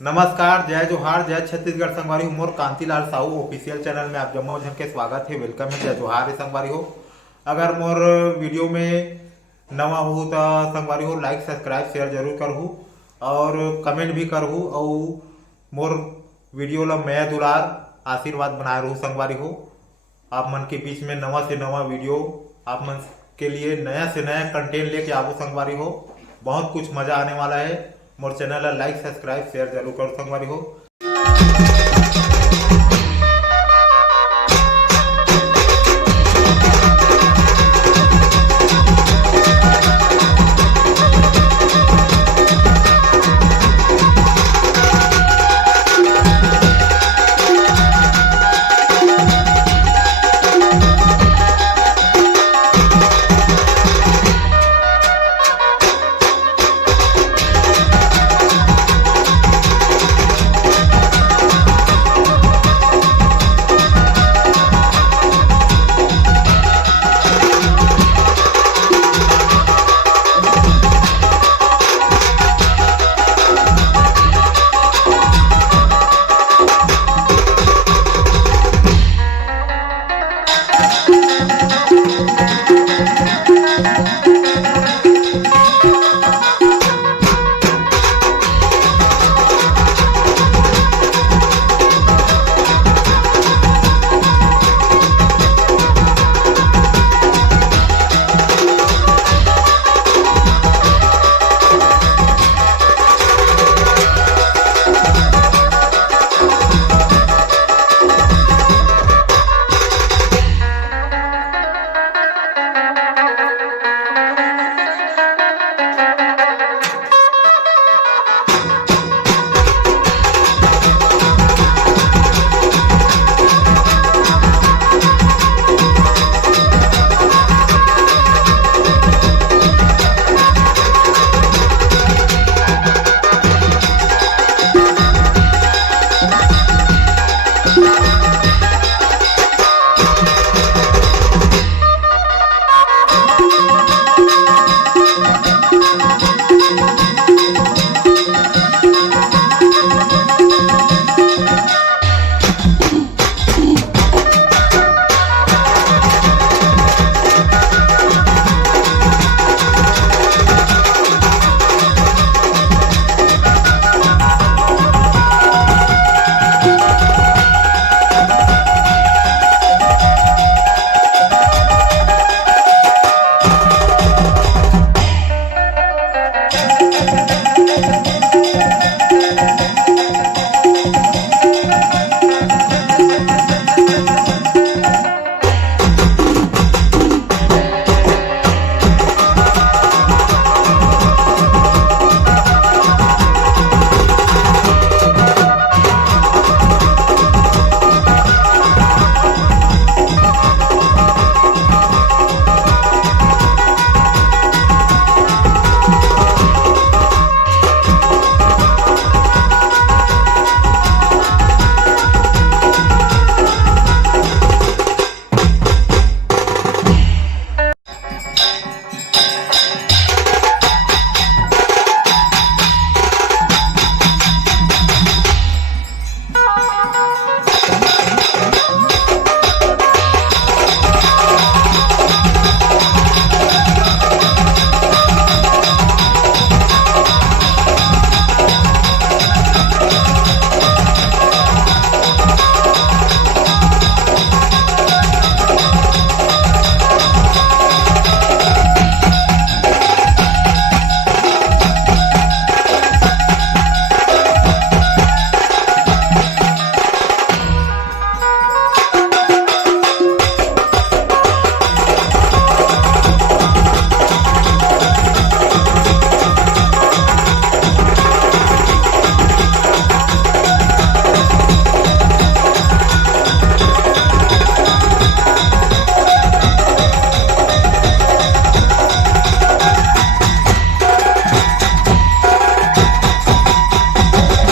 नमस्कार, जय जोहार, जय छत्तीसगढ़ संगवारी हो। मोर कांतिलाल साहू ऑफिशियल चैनल में आप जम्मो जन के स्वागत है, वेलकम है, जय जोहार है संगवारी हो। अगर मोर वीडियो में नवा हो तो संगवारी हो लाइक सब्सक्राइब शेयर जरूर करहू और कमेंट भी करहू और मोर वीडियो ला मैं दुलार आशीर्वाद बनाए रहू संगवारी हो। आप मन के बीच में नवा से नवा वीडियो आप मन के लिए नया से नया कंटेंट लेके आवो संगवारी हो। बहुत कुछ मजा आने वाला है। मोर चैनल ला लाइक सब्सक्राइब शेयर जरूर करो संगवारी हो।